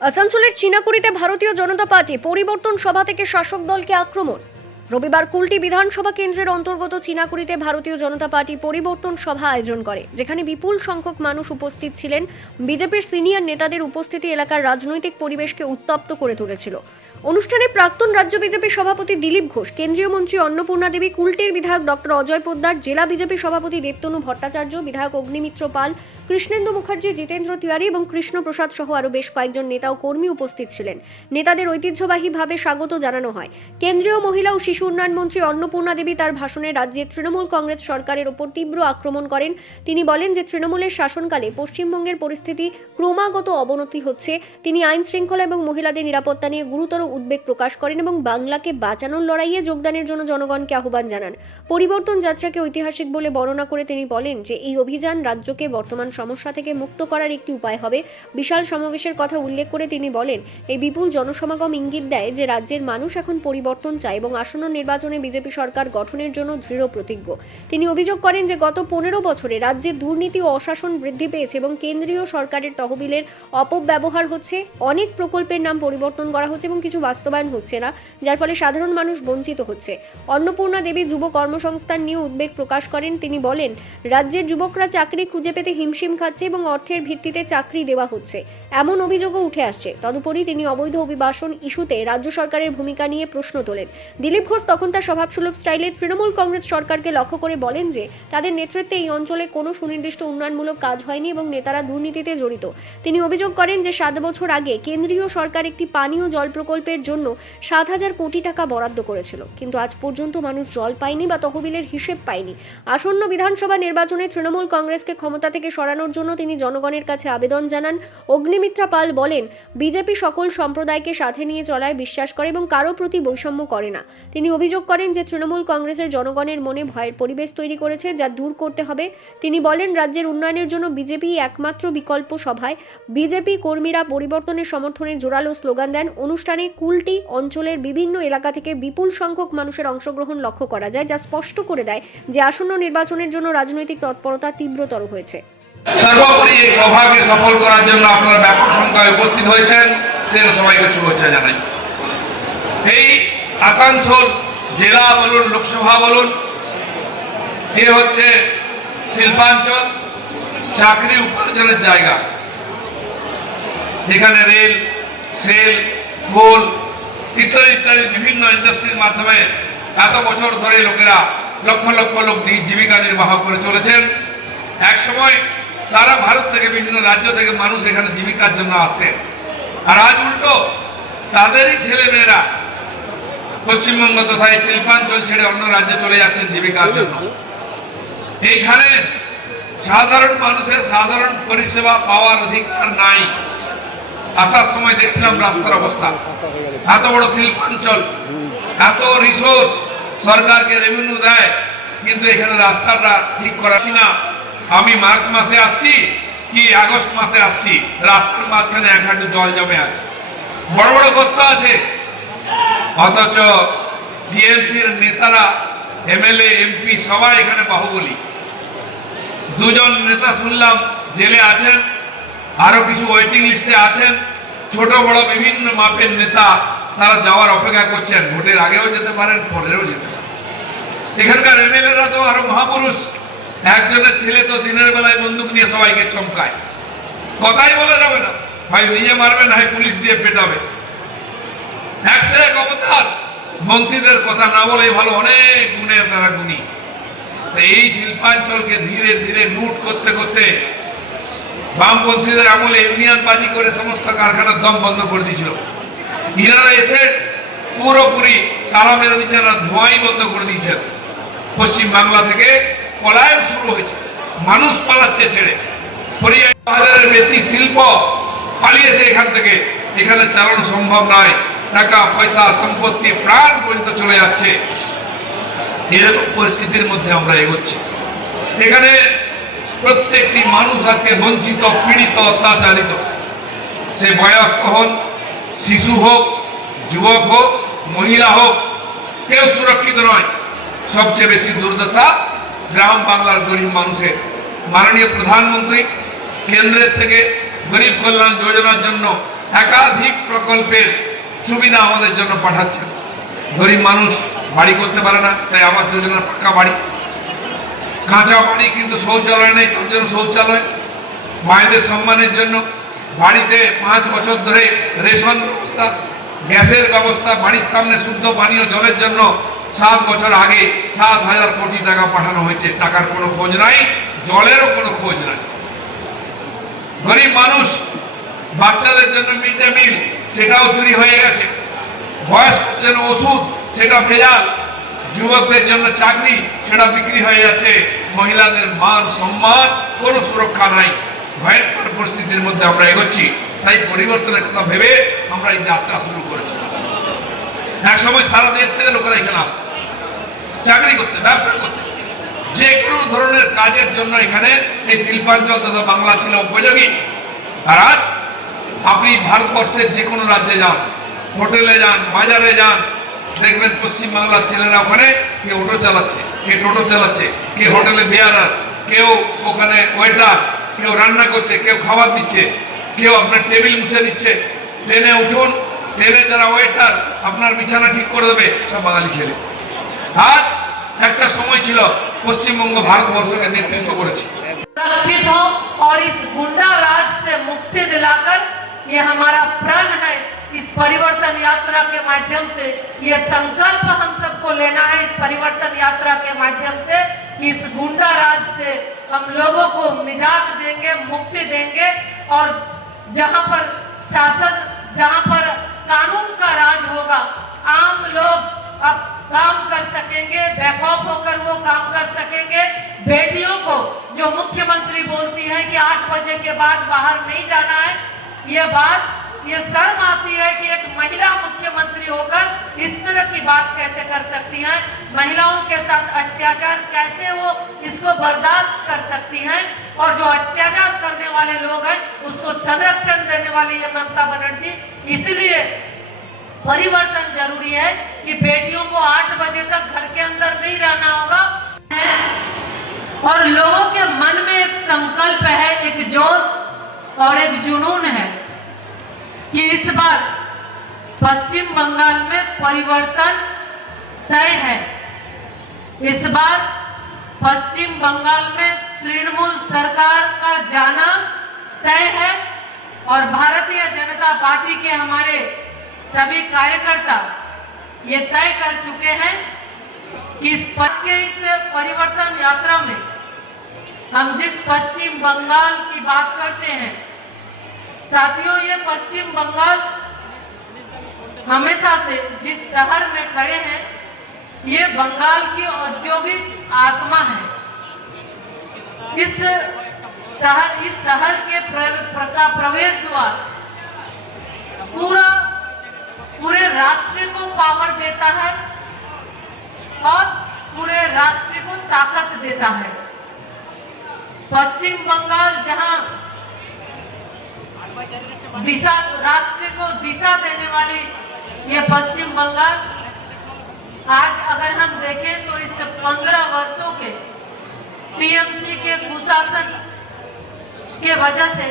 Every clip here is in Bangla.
আসানসোলের চিনাকুড়িতে ভারতীয় জনতা পার্টি পরিবর্তন সভা থেকে শাসক দলকে আক্রমণ। রবিবার কুলটি বিধানসভা কেন্দ্রের অন্তর্গত চিনাকুড়িতে ভারতীয় জনতা পার্টি পরিবর্তন সভা আয়োজন করে, যেখানে বিপুল সংখ্যক মানুষ উপস্থিত ছিলেন। বিজেপির সিনিয়র নেতাদের উপস্থিতি এলাকার রাজনৈতিক পরিবেশকে উত্তপ্ত করে তুলেছিল। অনুষ্ঠানে প্রাক্তন রাজ্য বিজেপি সভাপতি দিলীপ ঘোষ, কেন্দ্রীয় মন্ত্রী অন্নপূর্ণা দেবী, কুলটির বিধায়ক ডক্টর অজয় পোদ্দার, জেলা বিজেপি সভাপতি দেবতনু ভট্টাচার্য, বিধায়ক অগ্নিমিত্র পাল, কৃষ্ণেন্দু মুখার্জি, জিতেন্দ্র তিওয়ারি এবং কৃষ্ণপ্রসাদ সহ আরও বেশ কয়েকজন নেতা ও কর্মী উপস্থিত ছিলেন। নেতাদের ঐতিহ্যবাহীভাবে স্বাগত জানানো হয়। কেন্দ্রীয় মহিলা ও শিশু উন্নয়ন মন্ত্রী অন্নপূর্ণা দেবী তার ভাষণে রাজ্যের তৃণমূল কংগ্রেস সরকারের ওপর তীব্র আক্রমণ করেন। তিনি বলেন যে তৃণমূলের শাসনকালে পশ্চিমবঙ্গের পরিস্থিতি ক্রমাগত অবনতি হচ্ছে। তিনি আইন শৃঙ্খলা এবং মহিলাদের নিরাপত্তা নিয়ে গুরুতর উদ্বেগ প্রকাশ করেন এবং বাংলাকে বাঁচানোর লড়াইয়ে যোগদানের জন্য জনগণকে আহ্বান জানান। পরিবর্তন যাত্রাকে ঐতিহাসিক বলে বর্ণনা করে তিনি বলেন যে এই অভিযান রাজ্যকে বর্তমান সমস্যা থেকে মুক্ত করার একটি উপায় হবে। বিশাল সমাবেশের কথা উল্লেখ করে তিনি বলেন, এই বিপুল জনসমাগম ইঙ্গিত দেয় যে রাজ্যের মানুষ এখন পরিবর্তন চায় এবং আসন্ন নির্বাচনে বিজেপি সরকার গঠনের জন্য দৃঢ় প্রতিজ্ঞ। তিনি অভিযোগ করেন যে গত 15 বছরে রাজ্যে দুর্নীতি ও অশাসন বৃদ্ধি পেয়েছে এবং কেন্দ্রীয় সরকারের তহবিলের অপব্যবহার হচ্ছে। অনেক প্রকল্পের নাম পরিবর্তন করা হচ্ছে এবং কিছু বাস্তবায়ন হচ্ছে না, যার ফলে সাধারণ মানুষ বঞ্চিত হচ্ছে। অন্নপূর্ণা দেবী যুব কর্মসংস্থান নিয়ে উদ্বেগ প্রকাশ করেন। তিনি বলেন, রাজ্যের যুবকরা চাকরি খুঁজে পেতে হিমশিম খাচ্ছে এবং অর্থের ভিত্তিতে চাকরি দেওয়া হচ্ছে, এমন অভিযোগও উঠে আসছে। তদুপরি তিনি অবৈধ অভিবাসন ইস্যুতে রাজ্য সরকারের ভূমিকা নিয়ে প্রশ্ন তোলেন। দিলীপ ঘোষ তখন তার স্বভাবসুলভ স্টাইলে তৃণমূল কংগ্রেস সরকারকে লক্ষ্য করে বলেন যে তাদের নেতৃত্বে এই অঞ্চলে কোনো সুনির্দিষ্ট উন্নয়নমূলক কাজ হয়নি এবং নেতারা দুর্নীতিতে জড়িত। তিনি অভিযোগ করেন যে 7 বছর আগে কেন্দ্রীয় সরকার একটি পানীয় জল প্রকল্পের জন্য 7,000 কোটি টাকা বরাদ্দ করেছিল, কিন্তু আজ পর্যন্ত মানুষ জল পায়নি বা তহবিলের হিসেব পায়নি। আসন্ন বিধানসভা নির্বাচনে তৃণমূল কংগ্রেসকে ক্ষমতা থেকে সরানোর জন্য তিনি জনগণের কাছে আবেদন জানান। অগ্নিমিত্রা পাল বলেন, বিজেপি সকল সম্প্রদায়কে সাথে নিয়ে চলায় বিশ্বাস করে এবং কারো প্রতি বৈষম্য করে না। তিনি অভিযোগ করেন যে তৃণমূল কংগ্রেসের জনগণের মনে ভয়ের পরিবেশ তৈরি করেছে, যা দূর করতে হবে। তিনি বলেন, রাজ্যের উন্নয়নের জন্য বিজেপি একমাত্র বিকল্প। সভায় বিজেপি কর্মীরা পরিবর্তনের সমর্থনে জোরালো স্লোগান দেন। অনুষ্ঠানে কুলটি অঞ্চলের বিভিন্ন এলাকা থেকে বিপুল সংখ্যক মানুষের অংশগ্রহণ লক্ষ্য করা যায়, যা স্পষ্ট করে দেয় যে আসন্ন নির্বাচনের জন্য রাজনৈতিক তৎপরতা তীব্রতর হয়েছে। সর্বোপরি এই সভাকে সফল করার জন্য আপনারা ব্যাপক সংখ্যায় উপস্থিত হয়েছেন, সেজন্য সবাইকে শুভেচ্ছা জানাই। এই আসানসোল জেলা বলুন, লোকসভা বলুন, এ হচ্ছে শিল্পাঞ্চল, চাকরি উপার্জনের জায়গা। এখানে রেল, সেল, কোল ইত্যাদি ইত্যাদি বিভিন্ন ইন্ডাস্ট্রির মাধ্যমে এত বছর ধরে লোকেরা লক্ষ লক্ষ লোক জীবিকা নির্বাহ করে চলেছেন। এক সময় সারা ভারত থেকে বিভিন্ন রাজ্য থেকে মানুষ এখানে জীবিকার জন্য আসতেন, আর আজ উল্টো তাদেরই ছেলেমেয়েরা পশ্চিমবঙ্গ তথা এই শিল্পাঞ্চল ছেড়ে অন্য রাজ্যে চলে যাচ্ছেন জীবিকার জন্য। এইখানে সাধারণ মানুষের সাধারণ পরিষেবা পাওয়ার অধিকার নাই। আসার সময় দেখছিলাম রাস্তার অবস্থা, এত বড় শিল্পাঞ্চল, এত রিসোর্স সরকারকে রেভিনিউ দেয়, কিন্তু এখানে রাস্তাটা ঠিক করাচ্ছি না। আমি মার্চ মাসে আসছি কি আগস্ট মাসে আসছি, রাস্তার মাঝখানে এক হাঁটু জল জমে আছে, বড় বড় গর্ত আছে, অথচ টিএমসির নেতারা, এমএলএ, এমপি সবাই এখানে বাহুবলী। 2 জন নেতা শুনলাম জেলে আছেন, আরো কিছু ওয়েটিং লিস্টে আছেন। ছোট বড় বিভিন্ন মাপের নেতা তারা যাওয়ার অপেক্ষা করছেন, ভোটের আগেও যেতে পারেন, পরেও যেতে পারেন। এখানকার এমএলএরা তো আরো মহাপুরুষ। একজনের ছেলে তো দিনের বেলায় বন্দুক নিয়ে সবাইকে চমকায়, কথাই বলা যাবে না, ভাই নিজে মারবে না হয় পুলিশ দিয়ে পেটাবে। 101 অবতার। মন্ত্রীদের কথা না বলেই ভালো, অনেক গুণের তারা গুণী। এই শিল্পাঞ্চলকে ধীরে ধীরে লুট করতে করতে বামপন্থীদের আমলে ইউনিয়ন বাজি করে সমস্ত কারখানার দম বন্ধ করে দিয়েছিল। ইনারা এসে পুরোপুরি তালা মেরে দিচ্ছেন, ধোঁয়াই বন্ধ করে দিয়েছেন। পশ্চিম বাংলা থেকে পলায়ন শুরু হয়েছে, মানুষ পালাচ্ছে ছেড়ে। 50,000-এর বেশি শিল্প পালিয়েছে এখান থেকে। এখানে চালানো সম্ভব নয়, টাকা পয়সা সম্পত্তি প্রাণ পর্যন্ত চলে যাচ্ছে। এরকম পরিস্থিতির মধ্যে আমরা এগোচ্ছি। এখানে প্রত্যেকটি মানুষ আজকে বঞ্চিত, পীড়িত, অত্যাচারিত। সে বয়স্ক হোক, শিশু হোক, যুবক হোক, মহিলা হোক, কেউ সুরক্ষিত নয়। সবচেয়ে বেশি দুর্দশা গ্রাম বাংলার গরিব মানুষের। মাননীয় প্রধানমন্ত্রী কেন্দ্রের থেকে গরিব কল্যাণ যোজনার জন্য একাধিক প্রকল্পের সুবিধা আমাদের জন্য পাঠাচ্ছেন। গরিব মানুষ বাড়ি করতে পারে না, তাই আবাস যোজনার পাকা বাড়ি, কাঁচা বাড়ি কিন্তু শৌচালয় নেই, তার জন্য শৌচালয়, মায়েদের সম্মানের জন্য বাড়িতে 5 বছর ধরে রেশন ব্যবস্থা, গ্যাসের ব্যবস্থা, বাড়ির সামনে শুদ্ধ পানীয় জলের জন্য 7 বছর আগে 7,000 কোটি টাকা পাঠানো হয়েছে। টাকার কোনো খোঁজ নাই, জলেরও কোনো খোঁজ নাই। গরিব মানুষ বাচ্চাদের জন্য মিড ডে মিল, সেটাও চুরি হয়ে গেছে। বয়স্কদের জন্য ওষুধ, সেটা ভেজাল। যুবকদের জন্য চাকরি, সেটা বিক্রি হয়ে যাচ্ছে। মহিলাদের মান সম্মান কোনো সুরক্ষা নাই। ভয়ঙ্কর পরিস্থিতির মধ্যে আমরা এগোচ্ছি। তাই পরিবর্তনের কথা ভেবে আমরা এই যাত্রা শুরু করেছি। এক সময় সারা দেশ থেকে লোকেরা এখানে আসতো চাকরি করতে, ব্যবসা করতে, যে কোনো ধরনের কাজের জন্য এখানে এই শিল্পাঞ্চল তথা বাংলা ছিল উপযোগী। আর আজ আপনি ভারতবর্ষের যে কোনো রাজ্যে যান, হোটেলে যান, বাজারে যান, দেখবেন পশ্চিমবাংলার ছেলেরা ওখানে কে অটো চালাচ্ছে, কে টোটো চালাচ্ছে, কে হোটেলে বেয়ারার, কেউ ওখানে ওয়েটার, কেউ রান্না করছে, কেউ খাবার দিচ্ছে, কেউ আপনার টেবিল মুছে দিচ্ছে। ট্রেনে উঠুন, ট্রেনে যারা ওয়েটার আপনার বিছানা ঠিক করে দেবে, সব বাঙালি ছেলে। আজ একটা সময় ছিল পশ্চিমবঙ্গ ভারতবর্ষকে নেতৃত্ব করেছে। सुरक्षित हो और इस गुंडा राज से मुक्ति दिलाकर, ये हमारा प्रण है। इस परिवर्तन यात्रा के माध्यम से ये संकल्प हम सबको लेना है, इस परिवर्तन यात्रा के माध्यम से कि इस गुंडा राज से हम लोगों को निजात देंगे, मुक्ति देंगे, और जहां पर शासन, जहां पर कानून का राज होगा, आम लोग अब काम कर सकेंगे, बेखौफ होकर वो काम कर सकेंगे। बेटियों को जो मुख्यमंत्री बोलती है कि 8 बजे के बाद बाहर नहीं जाना है, ये शर्म आती है कि एक महिला मुख्यमंत्री होकर इस तरह की बात कैसे कर सकती हैं। महिलाओं के साथ अत्याचार कैसे वो इसको बर्दाश्त कर सकती हैं, और जो अत्याचार करने वाले लोग हैं उसको संरक्षण देने वाली ये ममता बनर्जी। इसलिए परिवर्तन जरूरी है कि बेटियों को 8 बजे तक घर के अंदर नहीं रहना होगा, और लोगों के मन में एक संकल्प है, एक जोश और एक जुनून है कि इस बार पश्चिम बंगाल में परिवर्तन तय है। इस बार पश्चिम बंगाल में तृणमूल सरकार का जाना तय है, और भारतीय जनता पार्टी के हमारे सभी कार्यकर्ता ये तय कर चुके हैं कि इस परिवर्तन यात्रा में हम जिस पश्चिम बंगाल की बात करते हैं, साथियों, ये पश्चिम बंगाल हमेशा से जिस शहर में खड़े हैं, ये बंगाल की औद्योगिक आत्मा है। इस शहर के प्रवेश द्वार पूरे राष्ट्र को पावर देता है और पूरे राष्ट्र को ताकत देता है। पश्चिम बंगाल जहां राष्ट्र को दिशा देने वाली ये पश्चिम बंगाल, आज अगर हम देखें तो इस 15 वर्षों के टीएमसी के कुशासन के वजह से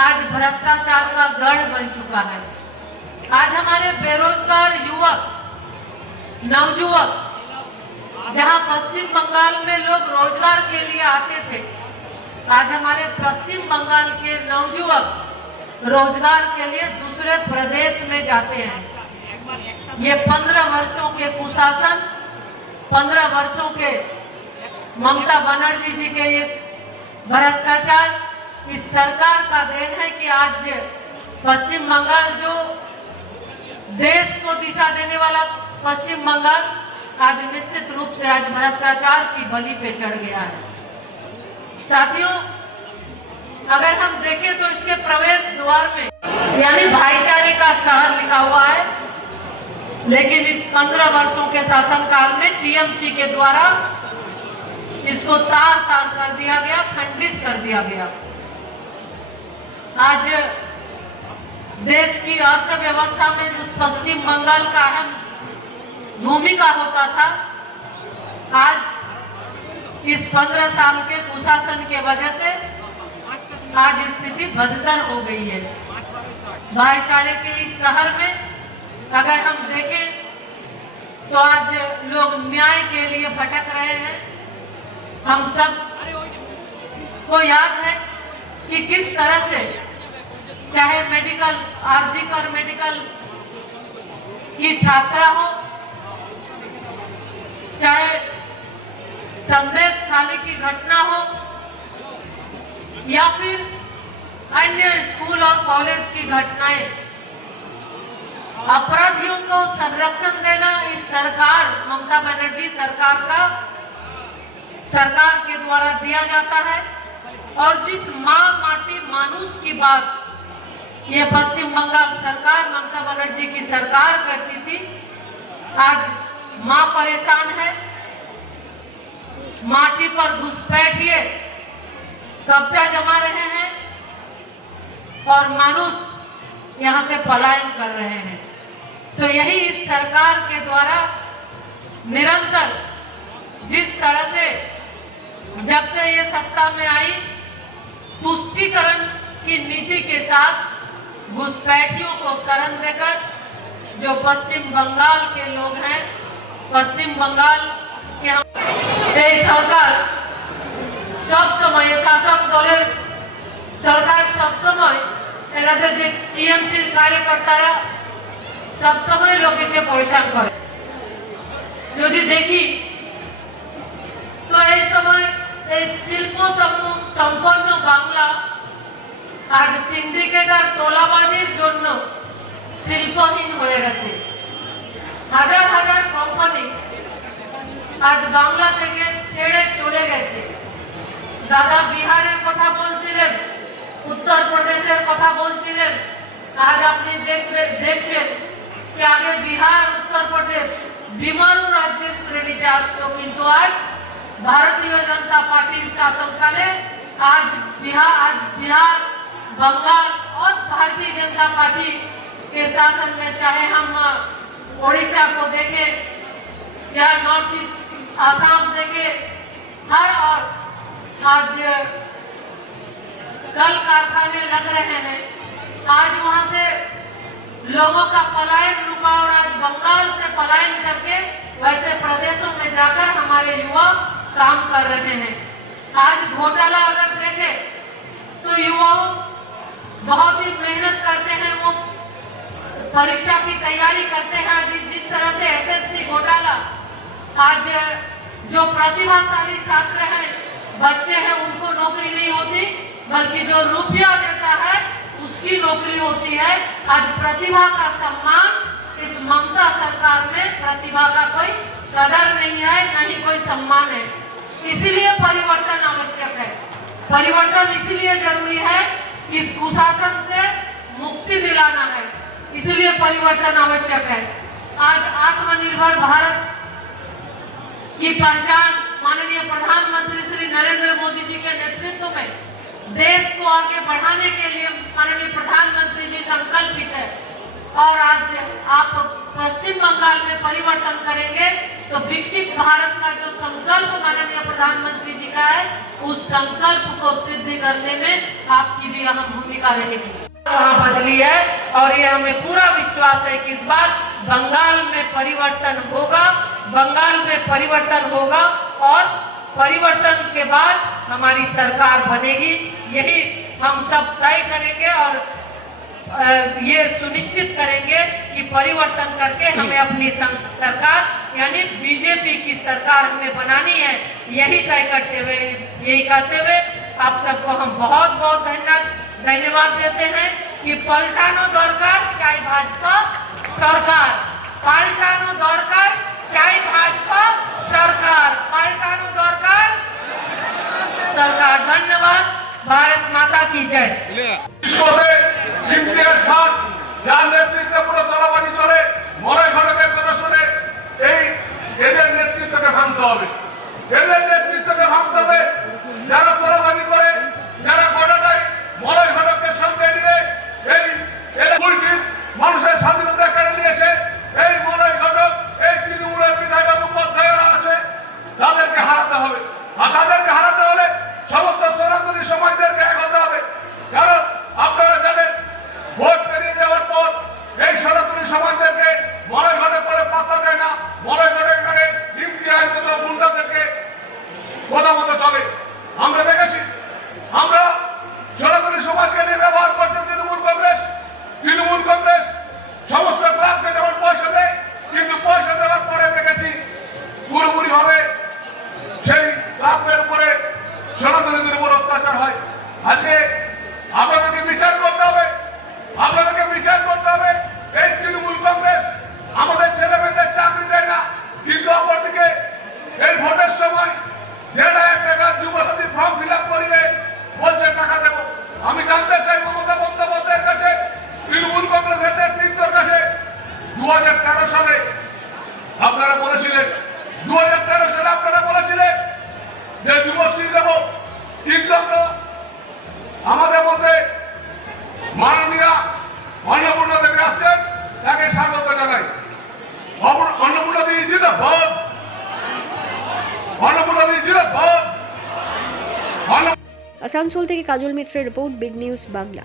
आज भ्रष्टाचार का गढ़ बन चुका है। आज हमारे बेरोजगार युवक, नवयुवक, जहां पश्चिम बंगाल में लोग रोजगार के लिए आते थे, आज हमारे पश्चिम बंगाल के नवयुवक रोजगार के लिए दूसरे प्रदेश में जाते हैं। ये 15 वर्षों के कुशासन, 15 वर्षों के ममता बनर्जी जी के ये भ्रष्टाचार, इस सरकार का देन है कि आज पश्चिम बंगाल, जो देश को दिशा देने वाला पश्चिम बंगाल, आज निश्चित रूप से आज भ्रष्टाचार की बलि पे चढ़ गया है। साथियों, अगर हम देखें तो इसके प्रवेश द्वार में यानी भाईचारे का शहर लिखा हुआ है, लेकिन इस 15 वर्षों के शासनकाल में टीएमसी के द्वारा इसको तार तार कर दिया गया, खंडित कर दिया गया। आज देश की अर्थव्यवस्था में जो पश्चिम बंगाल का अहम भूमिका होता था, आज इस 15 साल के कुशासन के वजह से आज स्थिति बदतर हो गई है। भाईचारे के इस शहर में अगर हम देखें तो आज लोग न्याय के लिए भटक रहे हैं। हम सब को याद है कि किस तरह से चाहे मेडिकल आरजीकर मेडिकल की छात्रा हो, चाहे संदेश खाली की घटना हो, या फिर अन्य स्कूल और कॉलेज की घटनाएं, अपराधियों को संरक्षण देना इस सरकार ममता बनर्जी सरकार के द्वारा दिया जाता है। और जिस माँ माटी मानुष की बात ये पश्चिम बंगाल सरकार ममता बनर्जी की सरकार करती थी, आज माँ परेशान है। माटी पर घुसपैठिए कब्जा जमा रहे हैं और मनुष्य यहाँ से पलायन कर रहे हैं। तो यही इस सरकार के द्वारा निरंतर जिस तरह से जब से ये सत्ता में आई तुष्टीकरण की नीति के साथ घुसपैठियों को शरण देकर जो पश्चिम बंगाल के लोग हैं, पश्चिम बंगाल के এই সরকার সব সময় শাসক দলের সরকার সব সময় এনাদের যে টিএমসির কার্যকর্তারা সব সময় লোককে পরেশান করে। যদি দেখি তো এই সময় এই শিল্প সম্পন্ন বাংলা আজ সিন্ডিকেট আর তোলাবাজির জন্য শিল্পহীন হয়ে গেছে। হাজার হাজার কোম্পানি आज बांग्ला থেকে ছেড়ে চলে গেছে। দাদা বিহারের কথা বলছিলেন, উত্তর প্রদেশের কথা বলছিলেন। আজ আপনি দেখছেন कि आगे बिहार उत्तर प्रदेश बीमारू राज्य श्रेणीতে আসতো, কিন্তু আজ भारतीय जनता पार्टी शासनकाले आज बिहार बंगाल और भारतीय जनता पार्टी के शासन में, चाहे हम उड़ीसा को देखें या नॉर्थ ईस्ट आसाम देखे, हर और आज कल कारखाने लग रहे हैं। आज वहां से लोगों का पलायन रुका और आज बंगाल से पलायन करके वैसे प्रदेशों में जाकर हमारे युवा काम कर रहे हैं। आज घोटाला अगर देखें तो युवाओं बहुत ही मेहनत करते हैं, वो परीक्षा की तैयारी करते हैं। आज जिस तरह से एसएससी घोटाला, आज जो प्रतिभाशाली छात्र हैं, बच्चे हैं, उनको नौकरी नहीं होती, बल्कि जो रुपया देता है उसकी नौकरी होती है। आज प्रतिभा का सम्मान इस ममता सरकार में प्रतिभा का कोई कदर नहीं है, न ही कोई सम्मान है। इसीलिए परिवर्तन आवश्यक है। परिवर्तन इसीलिए जरूरी है कि इस कुशासन से मुक्ति दिलाना है, इसलिए परिवर्तन आवश्यक है। आज आत्मनिर्भर भारत की पहचान माननीय प्रधानमंत्री श्री नरेंद्र मोदी जी के नेतृत्व में देश को आगे बढ़ाने के लिए माननीय प्रधानमंत्री जी संकल्पित है। और आज आप पश्चिम बंगाल में परिवर्तन करेंगे तो विकसित भारत का जो संकल्प माननीय प्रधानमंत्री जी का है, उस संकल्प को सिद्ध करने में आपकी भी अहम भूमिका रहेगी। वहाँ बदली है और ये हमें पूरा विश्वास है कि इस बार बंगाल में परिवर्तन होगा, बंगाल में परिवर्तन होगा और परिवर्तन के बाद हमारी सरकार बनेगी। यही हम सब तय करेंगे और ये सुनिश्चित करेंगे कि परिवर्तन करके हमें अपनी सरकार यानी बीजेपी की सरकार हमें बनानी है। यही तय करते हुए, यही कहते हुए आप सबको हम बहुत बहुत धन्यवाद देते हैं कि पलटानो दरकार चाहे भाजपा सरकार, पलटानो दरकार चाहे भाजपा सरकार, पलटानो दरकार सरकार। धन्यवाद। भारत माता की जय। ইমতিয়াজ খান যার নেতৃত্বে পুরো তলাবাড়ি চলে, মলয় ঘটকের কথা শুনে এদের নেতৃত্বকে ভাঙতে হবে, এদের নেতৃত্বকে ভাঙতে হবে। যারা তলাবাড়ি করে, যারা গোটাটাই মলয় ঘটকের সঙ্গে নিয়ে এই মানুষের স্বাধীনতা কেড়ে নিয়েছে, এই মলয় ঘটক, এই তৃণমূলের বিধায়ক উপাধ্যায়রা আছে, তাদেরকে হারাতে হবে। আর তাদেরকে হারাতে হলে সমস্ত সনাতনী সমাজদেরকে এক হতে হবে। কারণ আপনারা জানেন ভোট পেরিয়ে যাওয়া সমাজদেরকে মলে ঘরে করে পাত্তা দেয় না, মলে ঘরে ঘরে ইমতিয়াজ মতো গুন্ডাদেরকে কথা মতো চলে। আমরা দেখেছি, আমরা সনাতনী সমাজকে নিয়ে ব্যবহার করছে তৃণমূল কংগ্রেস। তৃণমূল কংগ্রেস সমস্ত ক্লাবকে যেমন পয়সা দেয়, কিন্তু পয়সা দেওয়ার পরে দেখেছি পুরোপুরি ভাবে সেই ক্লাবের উপরে সনাতনীদের উপর অত্যাচার হয়। আজকে আপনাদেরকে বিচার করতে হবে, আপনাদেরকে বিচার করতে হবে। এই তৃণমূল কংগ্রেস আমাদের ছেলে মেয়েদের চাকরি দেয় না, কিন্তু অপরদিকে এই ভোটের সময় 1,500 টাকার যুবসাথী ফর্ম ফিল আপ করিয়ে বলছে টাকা দেব। আমি জানতে চাই মমতা বন্দ্যোপাধ্যায়ের কাছে, তৃণমূল কংগ্রেসের নেতৃত্বের কাছে, 2013 সালে আপনারা বলেছিলেন, 2013 সালে আপনারা বলেছিলেন যে যুবশ্রী দেব, কিন্তু আমরা আমাদের মধ্যে মাননীয়া অন্নপূর্ণা দেবী আসছেন, তাকে স্বাগত জানাই। অন্নপূর্ণা দেবী জিন্দাবাদ, অন্নপূর্ণা দেবী জিন্দাবাদ। আসানসোল থেকে কাজল মিত্রের রিপোর্ট, বিগ নিউজ বাংলা।